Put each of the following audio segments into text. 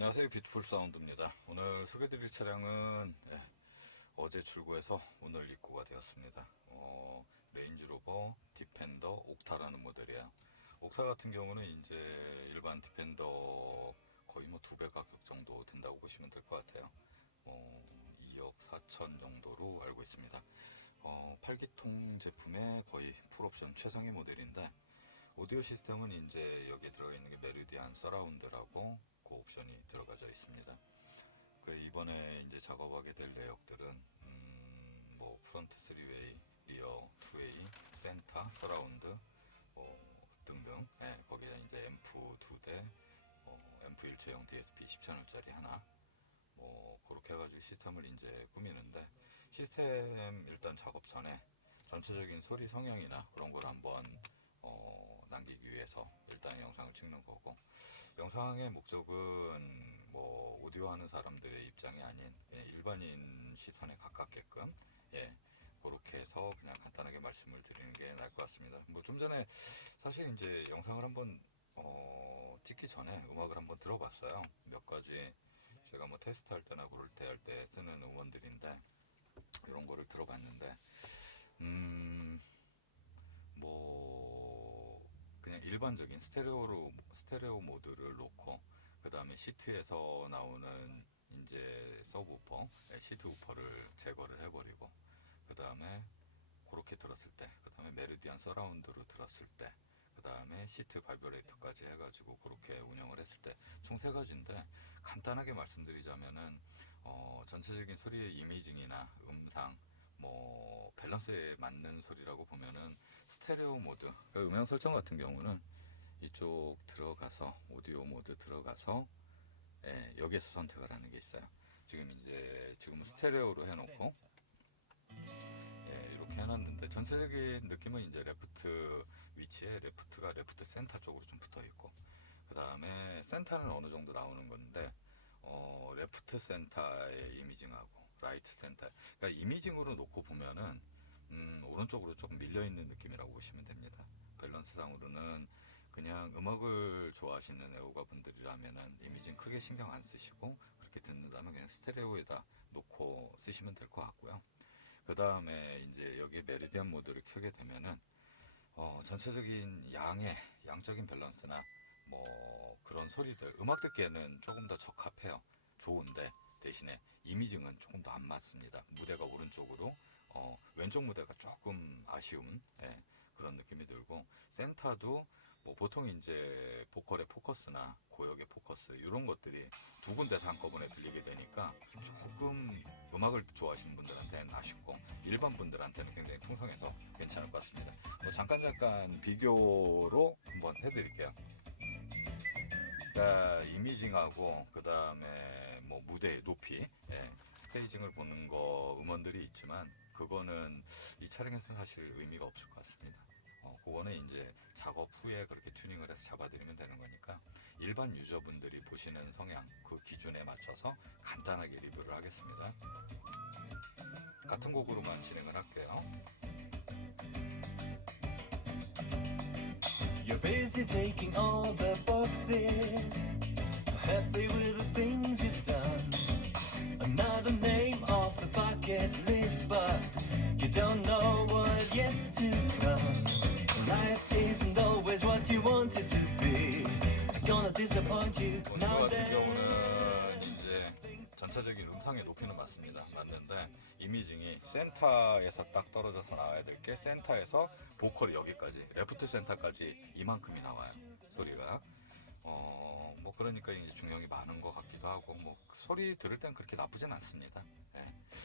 안녕하세요. 뷰티풀 사운드입니다. 오늘 소개드릴 차량은 어제 출고해서 오늘 입고가 되었습니다. 레인지로버 디펜더 옥타라는 모델이에요. 옥타 같은 경우는 이제 일반 디펜더 거의 뭐 2배 가격 정도 된다고 보시면 될 것 같아요. 2억 4천 정도로 알고 있습니다. 8기통 제품의 거의 풀옵션 최상위 모델인데, 오디오 시스템은 이제 여기에 들어가 있는 게 메리디안 서라운드라고 그 옵션이 들어가져 있습니다. 이번에 이제 작업하게 될 내역들은 뭐 프론트 3웨이, 리어 2웨이, 센터, 서라운드 등등. 거기에 이제 앰프 2대, 앰프 일체형 DSP 10채널짜리 하나, 그렇게 해가지고 시스템을 이제 꾸미는데, 시스템 일단 작업 전에 전체적인 소리 성향이나 그런 걸 한번 남기기 위해서 일단 영상을 찍는 거고, 영상의 목적은 뭐 오디오 하는 사람들의 입장이 아닌 그냥 일반인 시선에 가깝게끔 그렇게 해서 그냥 간단하게 말씀을 드리는 게 나을 것 같습니다. 뭐 좀 전에 사실 이제 영상을 한번 찍기 전에 음악을 한번 들어봤어요. 몇 가지 제가 뭐 테스트할 때나 그럴 때 할 때 쓰는 음원들인데, 이런 거를 들어봤는데 그냥 일반적인 스테레오 모드를 놓고, 그 다음에 시트에서 나오는 이제 서브우퍼, 시트 우퍼를 제거를 해버리고, 그 다음에 그렇게 들었을 때, 그 다음에 메리디안 서라운드로 들었을 때, 그 다음에 시트 바이브레이터까지 해가지고 그렇게 운영을 했을 때 총 3가지인데, 간단하게 말씀드리자면은 전체적인 소리의 이미징이나 음상, 밸런스에 맞는 소리라고 보면은 스테레오 모드, 음향 설정 같은 경우는 이쪽 들어가서 오디오 모드 들어가서 여기에서 선택을 하는 게 있어요. 지금은 스테레오로 해놓고 이렇게 해놨는데, 전체적인 느낌은 이제 레프트 위치에 레프트 센터 쪽으로 좀 붙어 있고, 그 다음에 센터는 어느 정도 나오는 건데, 레프트 센터의 이미징하고 라이트 센터, 그러니까 이미징으로 놓고 보면은 오른쪽으로 조금 밀려 있는 느낌이라고 보시면 됩니다. 밸런스상으로는 그냥 음악을 좋아하시는 애호가 분들이라면은 이미징 크게 신경 안 쓰시고, 그렇게 듣는다면 그냥 스테레오에다 놓고 쓰시면 될 것 같고요. 그 다음에 이제 여기 메리디안 모드를 켜게 되면은 전체적인 양적인 밸런스나 그런 소리들, 음악 듣기에는 조금 더 적합해요. 좋은데 대신에 이미징은 조금 더 안 맞습니다. 무대가 오른쪽으로, 왼쪽 무대가 조금 아쉬운 그런 느낌이 들고, 센터도 보통 이제 보컬의 포커스나 고역의 포커스, 이런 것들이 두 군데서 한꺼번에 들리게 되니까 조금 음악을 좋아하시는 분들한테는 아쉽고, 일반 분들한테는 굉장히 풍성해서 괜찮을 것 같습니다. 잠깐 비교로 한번 해드릴게요. 이미징하고 그 다음에 무대 높이, 스테이징을 보는 거 음원들이 있지만, 그거는 이 차량에서는 사실 의미가 없을 것 같습니다. 그거는 이제 작업 후에 그렇게 튜닝을 해서 잡아드리면 되는 거니까, 일반 유저분들이 보시는 성향, 그 기준에 맞춰서 간단하게 리뷰를 하겠습니다. 같은 곡으로만 진행을 할게요. You're busy taking all the boxes, happy with the things you've done. Another name off the bucket list, but you don't know what yet's to come. Life isn't always what you want it to be. I'm gonna disappoint you 오늘 같은 nowadays. 경우는 이제 전체적인 음상의 높이는 맞는데, 이미징이 센터에서 딱 떨어져서 나와야 될 게, 센터에서 보컬이 여기까지, 레프트 센터까지 이만큼이 나와요, 소리가. 그러니까 이제 중량이 많은 것 같기도 하고, 소리 들을 땐 그렇게 나쁘진 않습니다.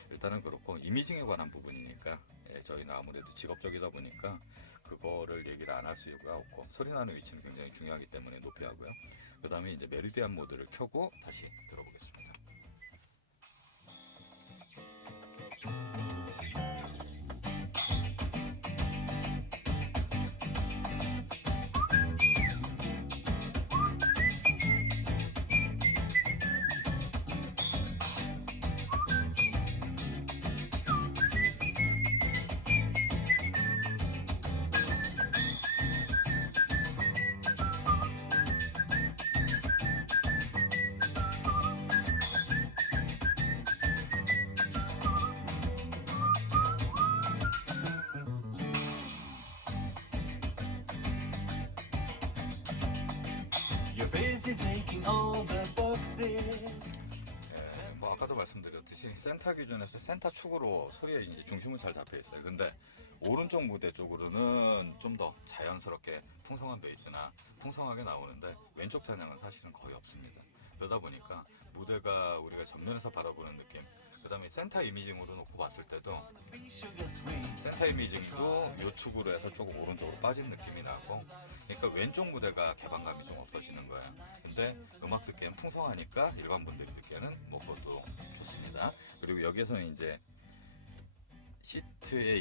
일단은 그렇고, 이미징에 관한 부분이니까, 저희는 아무래도 직업적이다 보니까 그거를 얘기를 안 할 수가 없고, 소리 나는 위치는 굉장히 중요하기 때문에 높이 하고요. 그 다음에 이제 메리디안 모드를 켜고 다시 들어보겠습니다. busy taking all the boxes. 예, 뭐 아까도 말씀드렸듯이 센터 기준에서 센터 축으로 소리에 이제 중심은 잘 잡혀 있어요. 근데 오른쪽 무대 쪽으로는 좀 더 자연스럽게 풍성한 베이스나 풍성하게 나오는데 왼쪽 잔향은 사실은 거의 없습니다. 그러다 보니까 무대가 우리가 정면에서 바라보는 느낌, 그 다음에 센터 이미징으로 놓고 봤을 때도 Be sugar sweet. 센터 이미징도 요 축으로 해서 조금 오른쪽으로 빠진 느낌이 나고, 그러니까 왼쪽 무대가 개방감이 좀 없어지는 거예요. 근데 음악 듣기엔 풍성하니까 일반 분들이 듣기에는 뭐 그것도 좋습니다. 그리고 여기에서는 이제 시트에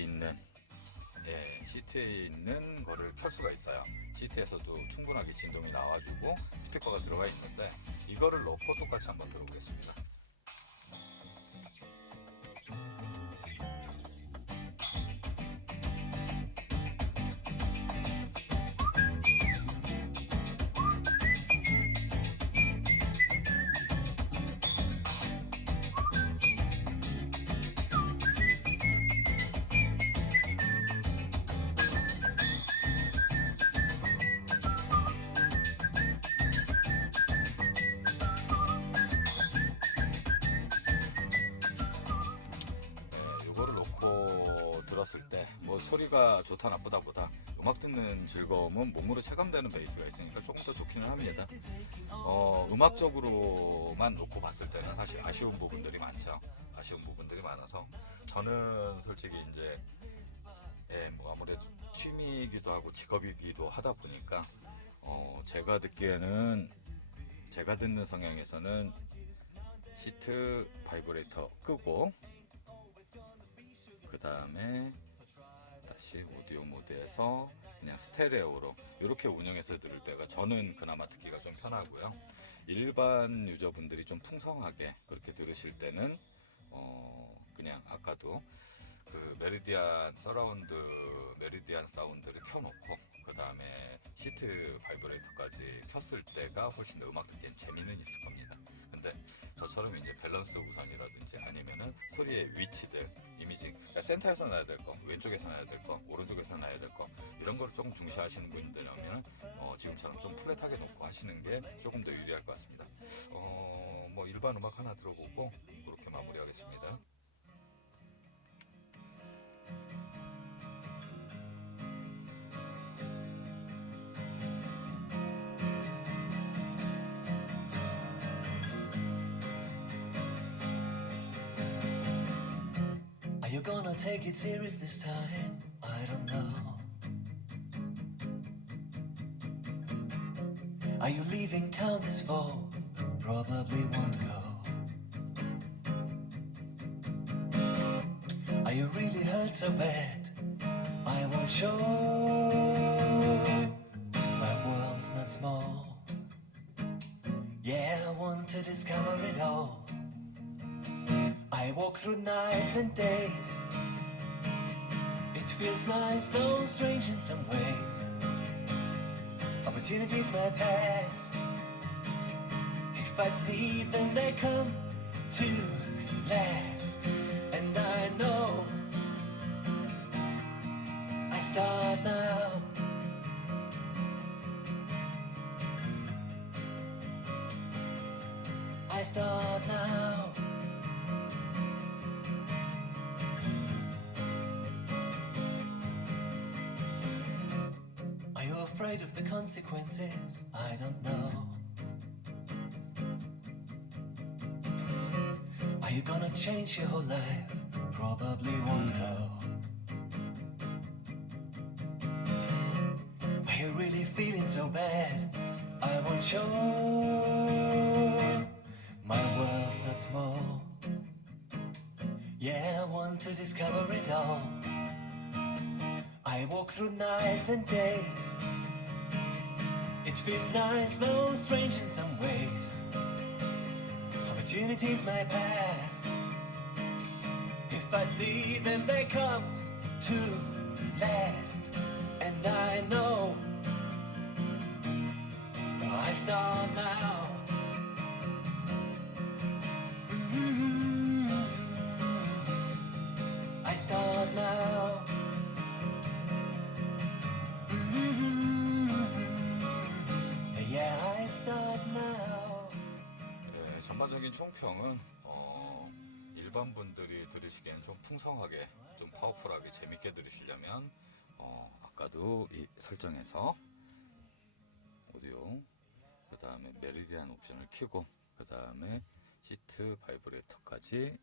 있는 거를 켤 수가 있어요. 시트에서도 충분하게 진동이 나와주고 스피커가 들어가 있는데, 이거를 넣고 똑같이 한번 들어보겠습니다. 이거를 놓고 들었을 때 뭐 소리가 좋다 나쁘다 보다 음악 듣는 즐거움은 몸으로 체감되는 베이스가 있으니까 조금 더 좋기는 합니다. 음악적으로만 놓고 봤을 때는 사실 아쉬운 부분들이 많죠. 아쉬운 부분들이 많아서 저는 솔직히 이제 뭐 아무래도 취미이기도 하고 직업이기도 하다 보니까 제가 듣기에는, 제가 듣는 성향에서는 시트 바이브레이터 끄고 그 다음에 다시 오디오 모드에서 그냥 스테레오로 이렇게 운영해서 들을 때가 저는 그나마 듣기가 좀 편하고요. 일반 유저분들이 좀 풍성하게 그렇게 들으실 때는 그냥 아까도 그 메리디안 서라운드 메리디안 사운드를 켜놓고 그 다음에 시트 바이브레이터까지 켰을 때가 훨씬 더 음악 듣기엔 재미는 있을 겁니다. 근데 저처럼 이제 밸런스 우선이라든지 아니면은 소리의 위치들, 이미징, 그러니까 센터에서 나야 될 거, 왼쪽에서 나야 될 거, 오른쪽에서 나야 될 거, 이런 걸 조금 중시하시는 분들이라면 지금처럼 좀 플랫하게 놓고 하시는 게 조금 더 유리할 것 같습니다. 뭐 일반 음악 하나 들어보고 그렇게 마무리하겠습니다. Are you gonna take it serious this time? I don't know. Are you leaving town this fall? Probably won't go. Are you really hurt so bad? I won't show. My world's not small. Yeah, I want to discover it all. I walk through nights and days. It feels nice, though strange in some ways. Opportunities may pass. If I need them, they come to last. And I know I start now. I start now. Are you afraid of the consequences? I don't know. Are you gonna change your whole life? Probably won't go. Are you really feeling so bad? I won't show. My world's not small. Yeah, I want to discover it all. I walk through nights and days. It feels nice, though strange in some ways. Opportunities may pass. If I leave them, they come to last. And I know I start now. I start now. Yeah, I start now. 전체적인 총평은 일반 분들이 들으시기엔 좀 풍성하게, 좀 파워풀하게 재밌게 들으시려면 아까도 이 설정에서 오디오, 그 다음에 메리디안 옵션을 켜고, 그 다음에 시트 바이브레이터까지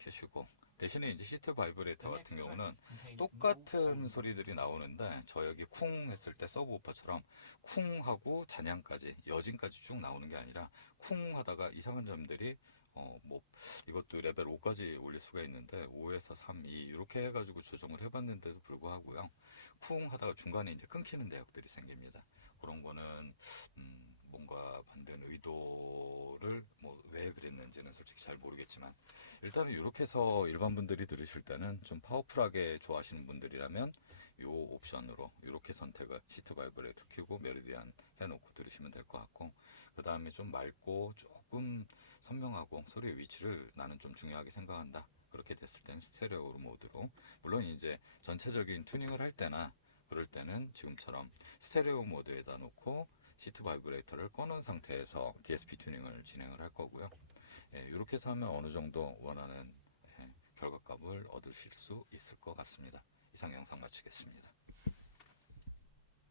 켜시고, 대신에 이제 시트 바이브레이터 같은 경우는 똑같은 소리들이 나오는데, 저 여기 쿵 했을 때 서브우퍼처럼 쿵 하고 잔향까지, 여진까지 쭉 나오는 게 아니라 쿵 하다가 이상한 점들이 뭐 이것도 레벨 5까지 올릴 수가 있는데 5에서 3, 2 이렇게 해가지고 조정을 해봤는데도 불구하고요, 쿵 하다가 중간에 이제 끊기는 내역들이 생깁니다. 그런 거는 뭔가 만든 의도를 뭐 왜 그랬는지는 솔직히 잘 모르겠지만, 일단은 이렇게 해서 일반 분들이 들으실 때는 좀 파워풀하게 좋아하시는 분들이라면 이 옵션으로 이렇게 선택을, 시트 바이브레이터 켜고 메리디안 해놓고 들으시면 될 것 같고, 그 다음에 좀 맑고 조금 선명하고 소리의 위치를 나는 좀 중요하게 생각한다, 그렇게 됐을 때는 스테레오 모드로, 물론 이제 전체적인 튜닝을 할 때나 그럴 때는 지금처럼 스테레오 모드에다 놓고 시트 바이브레이터를 꺼놓은 상태에서 DSP 튜닝을 진행을 할 거고요. 예, 이렇게 해서 하면 어느 정도 원하는 결과값을 얻으실 수 있을 것 같습니다. 이상 영상 마치겠습니다.